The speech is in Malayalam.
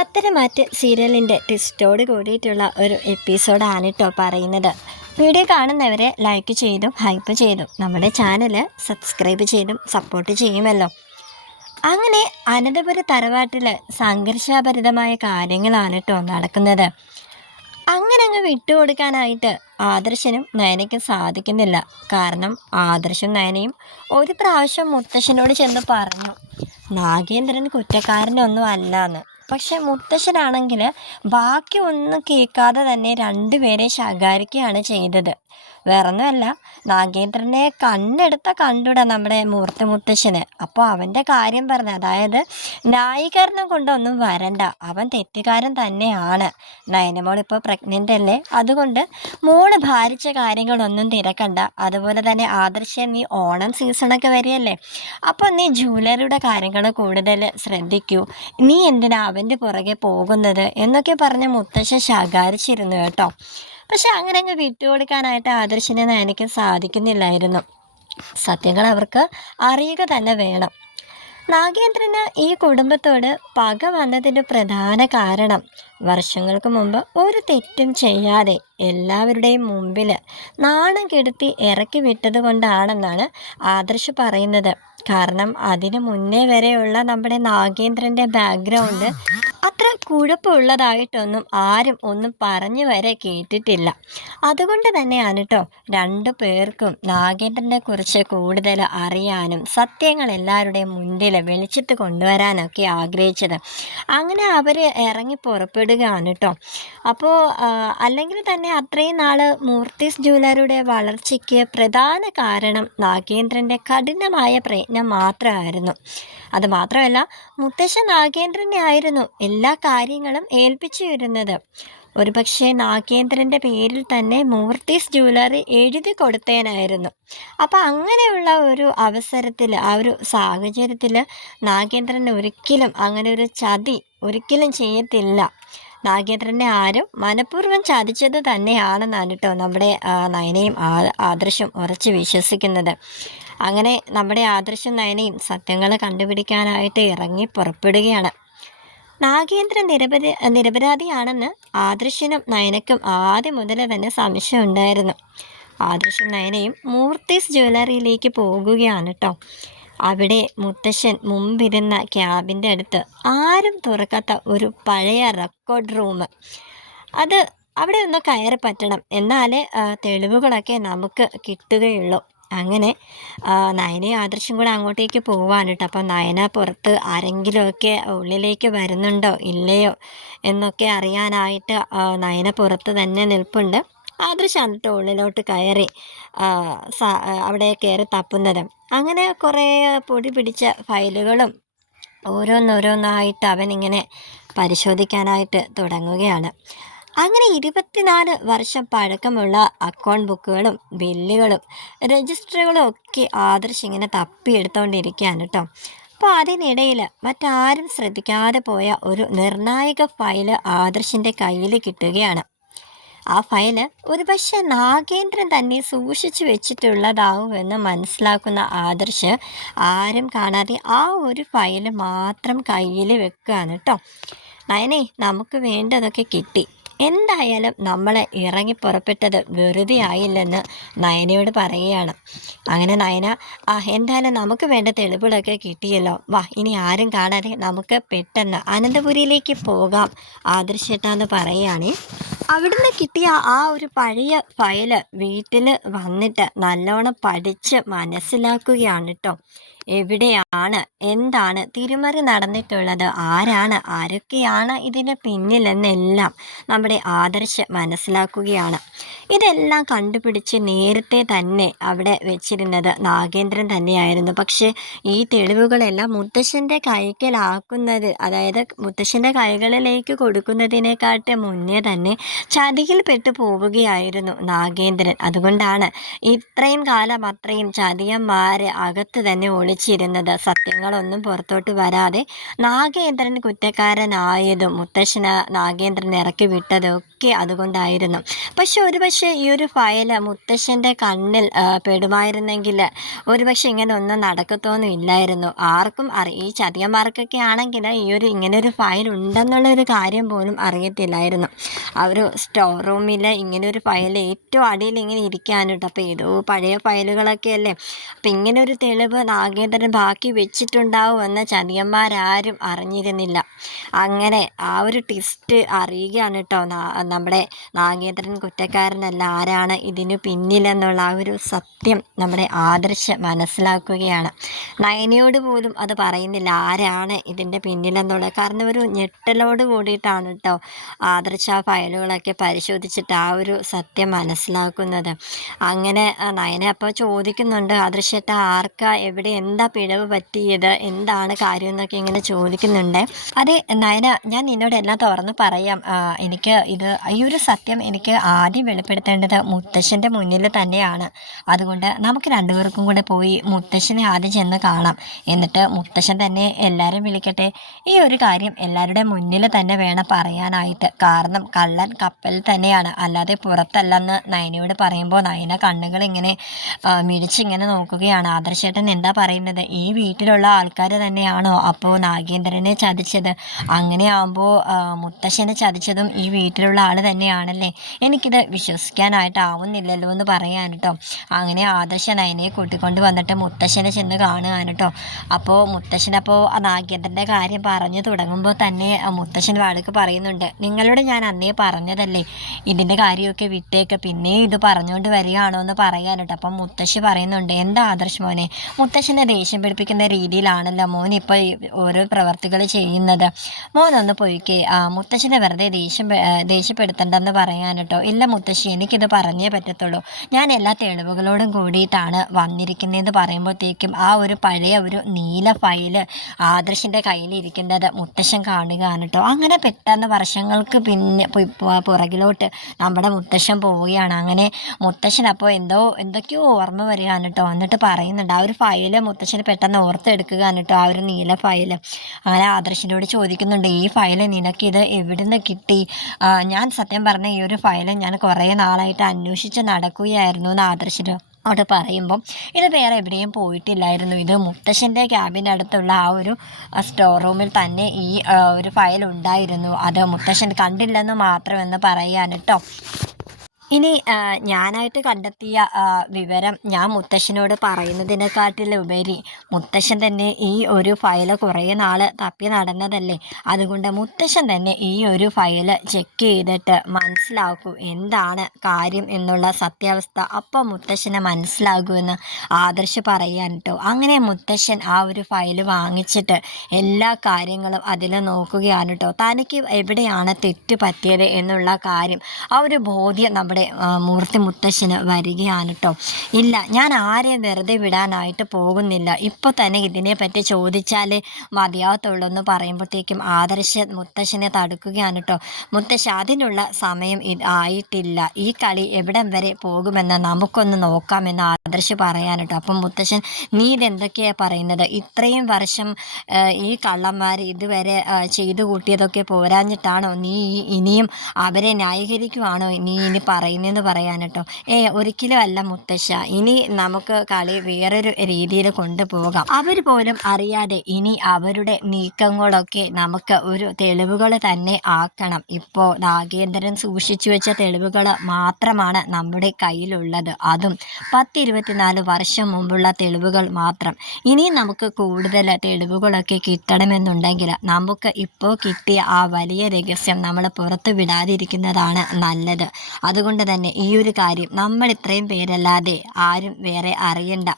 പത്തരമാറ്റ് സീരിയലിൻ്റെ ട്വിസ്റ്റോട് കൂടിയിട്ടുള്ള ഒരു എപ്പിസോഡാണ് കേട്ടോ പറയുന്നത്. വീഡിയോ കാണുന്നവരെ ലൈക്ക് ചെയ്തും ഹൈപ്പ് ചെയ്തും നമ്മുടെ ചാനൽ സബ്സ്ക്രൈബ് ചെയ്തും സപ്പോർട്ട് ചെയ്യുമല്ലോ. അങ്ങനെ അനന്തപുര തറവാട്ടിൽ സംഘർഷഭരിതമായ കാര്യങ്ങളാണ് കേട്ടോ നടക്കുന്നത്. അങ്ങനെ അങ്ങ് വിട്ടുകൊടുക്കാനായിട്ട് ആദർശനും നയനയ്ക്കും സാധിക്കുന്നില്ല. കാരണം ആദർശും നയനയും ഒരു പ്രാവശ്യം മുത്തശ്ശനോട് ചെന്ന് പറഞ്ഞു, നാഗേന്ദ്രൻ കുറ്റക്കാരനൊന്നും അല്ലാന്ന്. പക്ഷെ മുത്തശ്ശനാണെങ്കിൽ ബാക്കി ഒന്നും കേൾക്കാതെ തന്നെ രണ്ടുപേരെ ശകാരിക്കുകയാണ് ചെയ്തത്. വേറൊന്നുമല്ല, നാഗേന്ദ്രനെ കണ്ടുട നമ്മുടെ മൂർത്തി മുത്തശ്ശന്. അപ്പോൾ അവൻ്റെ കാര്യം പറഞ്ഞ, അതായത് ന്യായീകരണം കൊണ്ടൊന്നും വരണ്ട, അവൻ തെറ്റുകാരൻ തന്നെയാണ്. നയനമോൾ ഇപ്പോൾ പ്രഗ്നൻ്റ് അല്ലേ, അതുകൊണ്ട് മോള് ഭാരിച്ച കാര്യങ്ങളൊന്നും തിരക്കണ്ട. അതുപോലെ തന്നെ ആദർശം, നീ ഓണം സീസണൊക്കെ വരികയല്ലേ, അപ്പോൾ നീ ജ്വല്ലറിയുടെ കാര്യങ്ങൾ കൂടുതൽ ശ്രദ്ധിക്കൂ. നീ എന്തിനാ അവൻ്റെ പുറകെ പോകുന്നത് എന്നൊക്കെ പറഞ്ഞ് മുത്തശ്ശൻ ശകാരിച്ചിരുന്നു കേട്ടോ. പക്ഷെ അങ്ങനെ അങ്ങ് വിട്ടുകൊടുക്കാനായിട്ട് ആദർശിനെ നയനയ്ക്ക് സാധിക്കുന്നില്ലായിരുന്നു. സത്യങ്ങൾ അവർക്ക് അറിയുക തന്നെ വേണം. നാഗേന്ദ്രന് ഈ കുടുംബത്തോട് പക വന്നതിൻ്റെ പ്രധാന കാരണം വർഷങ്ങൾക്ക് മുമ്പ് ഒരു തെറ്റും ചെയ്യാതെ എല്ലാവരുടെയും മുമ്പിൽ നാണം കെടുത്തി ഇറക്കി വിട്ടത് കൊണ്ടാണെന്നാണ് ആദർശ് പറയുന്നത്. കാരണം അതിനു മുന്നേ വരെയുള്ള നമ്മുടെ നാഗേന്ദ്രൻ്റെ ബാക്ക്ഗ്രൗണ്ട് അത്ര കുഴപ്പമുള്ളതായിട്ടൊന്നും ആരും ഒന്നും പറഞ്ഞു വരെ കേട്ടിട്ടില്ല. അതുകൊണ്ട് തന്നെയാണ് കേട്ടോ രണ്ടു പേർക്കും നാഗേന്ദ്രനെ കുറിച്ച് കൂടുതൽ അറിയാനും സത്യങ്ങൾ എല്ലാവരുടെയും മുന്നിൽ വെളിച്ചത്ത് കൊണ്ടുവരാനൊക്കെ ആഗ്രഹിച്ചത്. അങ്ങനെ അവർ ഇറങ്ങി പുറപ്പെടുകയാണ് കേട്ടോ. അപ്പോൾ അല്ലെങ്കിൽ തന്നെ അത്രയും നാൾ മൂർത്തീസ് ജ്വല്ലറിയുടെ വളർച്ചയ്ക്ക് പ്രധാന കാരണം നാഗേന്ദ്രൻ്റെ കഠിനമായ പ്രയത്നം മാത്രമായിരുന്നു. അതുമാത്രമല്ല, മുത്തശ്ശൻ നാഗേന്ദ്രനെ ആയിരുന്നു എല്ലാ കാര്യങ്ങളും ഏൽപ്പിച്ചു വരുന്നത്. ഒരുപക്ഷെ നാഗേന്ദ്രൻ്റെ പേരിൽ തന്നെ മൂർത്തീസ് ജ്വല്ലറി എഴുതി കൊടുത്തേനായിരുന്നു. അപ്പം അങ്ങനെയുള്ള ഒരു അവസരത്തിൽ, ആ ഒരു സാഹചര്യത്തിൽ നാഗേന്ദ്രൻ ഒരിക്കലും അങ്ങനെ ഒരു ചതി ഒരിക്കലും ചെയ്യത്തില്ല. നാഗേന്ദ്രനെ ആരും മനഃപൂർവ്വം ചതിച്ചത് തന്നെയാണെന്നാണ് കേട്ടോ നമ്മുടെ നയനയും ആദർശും ഉറച്ച് വിശ്വസിക്കുന്നത്. അങ്ങനെ നമ്മുടെ ആദർശും നയനയും സത്യങ്ങൾ കണ്ടുപിടിക്കാനായിട്ട് ഇറങ്ങി പുറപ്പെടുകയാണ്. നാഗേന്ദ്രൻ നിരപരാധിയാണെന്ന് ആദർശിനും നയനയ്ക്കും ആദ്യം മുതൽ തന്നെ സംശയം ഉണ്ടായിരുന്നു. ആദർശും നയനയും മൂർത്തീസ് ജ്വല്ലറിയിലേക്ക് പോകുകയാണ് കേട്ടോ. അവിടെ മുത്തശ്ശൻ മുമ്പിരുന്ന ക്യാബിൻ്റെ അടുത്ത് ആരും തുറക്കാത്ത ഒരു പഴയ റെക്കോർഡ് റൂം, അത് അവിടെ ഒന്ന് കയറി പറ്റണം, എന്നാലേ തെളിവുകളൊക്കെ നമുക്ക് കിട്ടുകയുള്ളൂ. അങ്ങനെ നയനയും ആദർശം കൂടെ അങ്ങോട്ടേക്ക് പോവാണ് കേട്ടോ. അപ്പം നയന പുറത്ത് ആരെങ്കിലുമൊക്കെ ഉള്ളിലേക്ക് വരുന്നുണ്ടോ ഇല്ലയോ എന്നൊക്കെ അറിയാനായിട്ട് നയന പുറത്ത് തന്നെ നിൽപ്പുണ്ട്. ആദർശാണ് കേട്ടോ ഉള്ളിലോട്ട് കയറി അവിടെ കയറി തപ്പുന്നത്. അങ്ങനെ കുറേ പൊടി പിടിച്ച ഫയലുകളും ഓരോന്നോരോന്നായിട്ട് അവനിങ്ങനെ പരിശോധിക്കാനായിട്ട് തുടങ്ങുകയാണ്. അങ്ങനെ 24 വർഷം പഴക്കമുള്ള അക്കൗണ്ട് ബുക്കുകളും ബില്ലുകളും രജിസ്റ്ററുകളും ഒക്കെ ആദർശ് ഇങ്ങനെ തപ്പിയെടുത്തുകൊണ്ടിരിക്കുകയാണ് കേട്ടോ. അപ്പോൾ അതിനിടയിൽ മറ്റാരും ശ്രദ്ധിക്കാതെ പോയ ഒരു നിർണായക ഫയല് ആദർശിൻ്റെ കയ്യിൽ കിട്ടുകയാണ്. ആ ഫയല് ഒരുപക്ഷെ നാഗേന്ദ്രൻ തന്നെ സൂക്ഷിച്ചു വെച്ചിട്ടുള്ളതാവുമെന്ന് മനസ്സിലാക്കുന്ന ആദർശ് ആരും കാണാതെ ആ ഒരു ഫയല് മാത്രം കയ്യിൽ വെക്കുകയാണ് കേട്ടോ. നയനെ, നമുക്ക് വേണ്ടതൊക്കെ കിട്ടി, എന്തായാലും നമ്മൾ ഇറങ്ങി പുറപ്പെട്ടത് വെറുതെ ആയില്ലെന്ന് നയനയോട് പറയുകയാണ്. അങ്ങനെ നയന, എന്തായാലും നമുക്ക് വേണ്ട തെളിവുകളൊക്കെ കിട്ടിയല്ലോ, വാ ഇനി ആരും കാണാതെ നമുക്ക് പെട്ടെന്ന് അനന്തപുരിയിലേക്ക് പോകാം ആദർശേട്ടാന്ന് പറയുകയാണേ. അവിടുന്ന് കിട്ടിയ ആ ഒരു പഴയ ഫയല് വീട്ടിൽ വന്നിട്ട് നല്ലോണം പഠിച്ച് മനസ്സിലാക്കുകയാണ് കേട്ടോ. എവിടെയാണ് എന്താണ് തിരിമറി നടന്നിട്ടുള്ളത്, ആരൊക്കെയാണ് ഇതിന് പിന്നിലെന്നെല്ലാം നമ്മുടെ ആദർശ് മനസ്സിലാക്കുകയാണ്. ഇതെല്ലാം കണ്ടുപിടിച്ച് നേരത്തെ തന്നെ അവിടെ വെച്ചിരുന്നത് നാഗേന്ദ്രൻ തന്നെയായിരുന്നു. പക്ഷേ ഈ തെളിവുകളെല്ലാം മുത്തശ്ശൻ്റെ കൈക്കലാക്കുന്നത്, അതായത് മുത്തശ്ശൻ്റെ കൈകളിലേക്ക് കൊടുക്കുന്നതിനെക്കാട്ട് മുന്നേ തന്നെ ചതിയിൽ പെട്ടു പോവുകയായിരുന്നു നാഗേന്ദ്രൻ. അതുകൊണ്ടാണ് ഇത്രയും കാലം അത്രയും ചതിയന്മാരെ അകത്ത് തന്നെ ഒളിച്ചു ഒളിച്ചിരുന്നത്. സത്യങ്ങളൊന്നും പുറത്തോട്ട് വരാതെ നാഗേന്ദ്രൻ കുറ്റക്കാരനായതും മുത്തശ്ശന് നാഗേന്ദ്രൻ ഇറക്കി വിട്ടതൊക്കെ അതുകൊണ്ടായിരുന്നു. ഒരുപക്ഷെ ഈ ഒരു ഫയൽ മുത്തശ്ശൻ്റെ കണ്ണിൽ പെടുമായിരുന്നെങ്കിൽ ഒരുപക്ഷെ ഇങ്ങനെ ഒന്നും നടക്കത്തൊന്നും ഇല്ലായിരുന്നു. ആർക്കും ഈ ചതിയന്മാർക്കൊക്കെ ആണെങ്കിൽ ഇങ്ങനൊരു ഫയൽ ഉണ്ടെന്നുള്ളൊരു കാര്യം പോലും അറിയത്തില്ലായിരുന്നു. ആ ഒരു സ്റ്റോർ റൂമിൽ ഇങ്ങനൊരു ഫയൽ ഏറ്റവും അടിയിൽ ഇങ്ങനെ ഇരിക്കാനുണ്ട്. അപ്പോൾ ഏതോ പഴയ ഫയലുകളൊക്കെ അല്ലേ. അപ്പം ഇങ്ങനെ ഒരു തെളിവ് നാഗേന്ദ്രൻ ബാക്കി വെച്ചിട്ടുണ്ടാവുമെന്ന് ചതിയന്മാരാരും അറിഞ്ഞിരുന്നില്ല. അങ്ങനെ ആ ഒരു ട്വിസ്റ്റ് അറിയുകയാണ് കേട്ടോ. നമ്മുടെ നാഗേന്ദ്രൻ കുറ്റക്കാരനല്ല, ആരാണ് ഇതിനു പിന്നിലെന്നുള്ള ആ ഒരു സത്യം നമ്മുടെ ആദർശ് മനസ്സിലാക്കുകയാണ്. നയനയോട് പോലും അത് പറയുന്നില്ല ആരാണ് ഇതിൻ്റെ പിന്നിലെന്നുള്ളത്. കാരണം ഒരു ഞെട്ടലോട് കൂടിയിട്ടാണ് കേട്ടോ ആദർശ് ആ ഫയലുകളൊക്കെ പരിശോധിച്ചിട്ട് ആ ഒരു സത്യം മനസ്സിലാക്കുന്നത്. അങ്ങനെ നയന അപ്പോൾ ചോദിക്കുന്നുണ്ട്, ആദർശേട്ടാ ആർക്കാ എവിടെ എന്താ പിഴവ് പറ്റിയത്, എന്താണ് കാര്യം എന്നൊക്കെ ഇങ്ങനെ ചോദിക്കുന്നുണ്ട്. അതെ നയന, ഞാൻ നിന്നോട് എല്ലാം തുറന്ന് പറയാം. എനിക്ക് ഈ ഒരു സത്യം എനിക്ക് ആദ്യം വെളിപ്പെടുത്തേണ്ടത് മുത്തശ്ശൻ്റെ മുന്നിൽ തന്നെയാണ്. അതുകൊണ്ട് നമുക്ക് രണ്ടുപേർക്കും കൂടെ പോയി മുത്തശ്ശനെ ആദ്യം ചെന്ന് കാണാം. എന്നിട്ട് മുത്തശ്ശൻ തന്നെ എല്ലാവരും വിളിക്കട്ടെ. ഈ ഒരു കാര്യം എല്ലാവരുടെ മുന്നിൽ തന്നെ വേണം പറയാനായിട്ട്. കാരണം കള്ളൻ കപ്പലിൽ തന്നെയാണ്, അല്ലാതെ പുറത്തല്ലെന്ന് നയനയോട് പറയുമ്പോൾ നയന കണ്ണുകൾ ഇങ്ങനെ മിടിച്ചിങ്ങനെ നോക്കുകയാണ്. ആദർശേട്ടൻ എന്താ പറയുന്നത്? ഈ വീട്ടിലുള്ള ആൾക്കാർ തന്നെയാണോ അപ്പോൾ നാഗേന്ദ്രനെ ചതിച്ചത്? അങ്ങനെയാകുമ്പോൾ മുത്തശ്ശനെ ചതിച്ചതും ഈ വീട്ടിലുള്ള ആൾ തന്നെയാണല്ലേ? എനിക്കിത് വിശ്വസിക്കാനായിട്ടാവുന്നില്ലല്ലോ എന്ന് പറയാൻ കേട്ടോ. അങ്ങനെ ആദർശ നയനയെ കൂട്ടിക്കൊണ്ട് വന്നിട്ട് മുത്തശ്ശനെ ചെന്ന് കാണുകയാണ് കേട്ടോ. അപ്പോൾ മുത്തശ്ശനപ്പോൾ നാഗേന്ദ്രൻ്റെ കാര്യം പറഞ്ഞു തുടങ്ങുമ്പോൾ തന്നെ മുത്തശ്ശൻ വാടക പറയുന്നുണ്ട്, നിങ്ങളോട് ഞാൻ അന്നേ പറഞ്ഞതല്ലേ ഇതിൻ്റെ കാര്യമൊക്കെ വിട്ടേക്ക്, പിന്നെ ഇത് പറഞ്ഞുകൊണ്ട് വരികയാണോ എന്ന് പറയാൻ കേട്ടോ. അപ്പം മുത്തശ്ശി പറയുന്നുണ്ട്, എന്താ ആദർശ് മോനെ, മുത്തശ്ശനെ ദേഷ്യം പിടിപ്പിക്കുന്ന രീതിയിലാണല്ലോ മോൻ ഇപ്പോൾ ഓരോ പ്രവർത്തികൾ ചെയ്യുന്നത്. മോനൊന്ന് പോയിക്കേ, മുത്തശ്ശനെ വെറുതെ ദേഷ്യപ്പെടുത്തണ്ടെന്ന് പറയാൻ കേട്ടോ. ഇല്ല മുത്തശ്ശി, എനിക്കിത് പറഞ്ഞേ പറ്റത്തുള്ളൂ. ഞാൻ എല്ലാ തെളിവുകളോടും കൂടിയിട്ടാണ് വന്നിരിക്കുന്നതെന്ന് പറയുമ്പോഴത്തേക്കും ആ ഒരു പഴയ ഒരു നീല ഫയല് ആദർശിൻ്റെ കയ്യിലിരിക്കുന്നത് മുത്തശ്ശൻ കാണുകയാണ് കേട്ടോ. അങ്ങനെ പെട്ടെന്ന് വർഷങ്ങൾക്ക് പിന്നെ പുറകിലോട്ട് നമ്മുടെ മുത്തശ്ശൻ പോവുകയാണ്. അങ്ങനെ മുത്തശ്ശൻ അപ്പോൾ എന്തൊക്കെയോ ഓർമ്മ വരികയാണ് കേട്ടോ. എന്നിട്ട് പറയുന്നുണ്ട്, ആ ഒരു ഫയല് മുത്തശ്ശന് പെട്ടെന്ന് ഓർത്തെടുക്കുകയാണ് കേട്ടോ, ആ ഒരു നീല ഫയല്. അങ്ങനെ ആദർശിനോട് ചോദിക്കുന്നുണ്ട്, ഈ ഫയല് നിനക്കിത് എവിടുന്ന് കിട്ടി? ഞാൻ സത്യം പറഞ്ഞ ഈ ഒരു ഫയല് ഞാൻ കുറേ നാളായിട്ട് അന്വേഷിച്ച് നടക്കുകയായിരുന്നു എന്ന് ആദർശിന് അവിടെ പറയുമ്പം ഇത് വേറെ എവിടെയും പോയിട്ടില്ലായിരുന്നു. ഇത് മുത്തശ്ശൻ്റെ ക്യാബിൻ്റെ അടുത്തുള്ള ആ ഒരു സ്റ്റോർ റൂമിൽ തന്നെ ഈ ഒരു ഫയൽ ഉണ്ടായിരുന്നു. അത് മുത്തശ്ശൻ കണ്ടില്ലെന്ന് മാത്രമെന്ന് പറയാൻ കേട്ടോ. ഇനി ഞാനായിട്ട് കണ്ടെത്തിയ വിവരം ഞാൻ മുത്തശ്ശനോട് പറയുന്നതിനെക്കാട്ടിലുപരി മുത്തശ്ശൻ തന്നെ ഈ ഒരു ഫയൽ കുറേ നാൾ തപ്പി നടന്നതല്ലേ. അതുകൊണ്ട് മുത്തശ്ശൻ തന്നെ ഈ ഒരു ഫയൽ ചെക്ക് ചെയ്തിട്ട് മനസ്സിലാക്കൂ എന്താണ് കാര്യം എന്നുള്ള സത്യാവസ്ഥ. അപ്പോൾ മുത്തശ്ശനെ മനസ്സിലാകുമെന്ന് ആദർശ് പറയാൻ കേട്ടോ. അങ്ങനെ മുത്തശ്ശൻ ആ ഒരു ഫയൽ വാങ്ങിച്ചിട്ട് എല്ലാ കാര്യങ്ങളും അതിൽ നോക്കുകയാണ് കേട്ടോ. തനിക്ക് എവിടെയാണ് തെറ്റ് പറ്റിയത് എന്നുള്ള കാര്യം ആ ഒരു ബോധ്യം നമ്മുടെ മൂർത്തി മുത്തശ്ശന് വരികയാണ് കേട്ടോ. ഇല്ല, ഞാൻ ആരെയും വെറുതെ വിടാനായിട്ട് പോകുന്നില്ല, ഇപ്പോൾ തന്നെ ഇതിനെപ്പറ്റി ചോദിച്ചാൽ മതിയാകത്തുള്ളൂ എന്ന് പറയുമ്പോഴത്തേക്കും ആദർശ് മുത്തശ്ശനെ തടുക്കുകയാണ് കേട്ടോ. മുത്തശ്ശ, അതിനുള്ള സമയം ആയിട്ടില്ല, ഈ കളി എവിടം വരെ പോകുമെന്ന് നമുക്കൊന്ന് നോക്കാമെന്ന് ആദർശ് പറയാൻ കേട്ടോ. അപ്പം മുത്തശ്ശൻ, നീ ഇതെന്തൊക്കെയാണ് പറയുന്നത്? ഇത്രയും വർഷം ഈ കള്ളന്മാർ ഇതുവരെ ചെയ്തു കൂട്ടിയതൊക്കെ പോരാഞ്ഞിട്ടാണോ നീ ഇനിയും അവരെ ന്യായീകരിക്കുവാണോ നീ ഇനി പറയുന്നതെന്ന് പറയാൻ കേട്ടോ. ഒരിക്കലും അല്ല മുത്തശ്ശ, ഇനി നമുക്ക് കളി വേറൊരു രീതിയിൽ കൊണ്ടുപോകാം. അവർ പോലും അറിയാതെ ഇനി അവരുടെ നീക്കങ്ങളൊക്കെ നമുക്ക് ഒരു തെളിവുകൾ തന്നെ ആക്കണം. ഇപ്പോൾ നാഗേന്ദ്രൻ സൂക്ഷിച്ചു വെച്ച തെളിവുകൾ മാത്രമാണ് നമ്മുടെ കയ്യിലുള്ളത്, അതും 10-24 വർഷം മുമ്പുള്ള തെളിവുകൾ മാത്രം. ഇനി നമുക്ക് കൂടുതൽ തെളിവുകളൊക്കെ കിട്ടണമെന്നുണ്ടെങ്കിൽ നമുക്ക് ഇപ്പോൾ കിട്ടിയ ആ വലിയ രഹസ്യം നമ്മൾ പുറത്തു വിടാതിരിക്കുന്നതാണ് നല്ലത്. അതുകൊണ്ട് തന്നെ ഈ ഒരു കാര്യം നമ്മൾ ഇത്രയും പേരല്ലാതെ ആരും വേറെ അറിയണ്ട.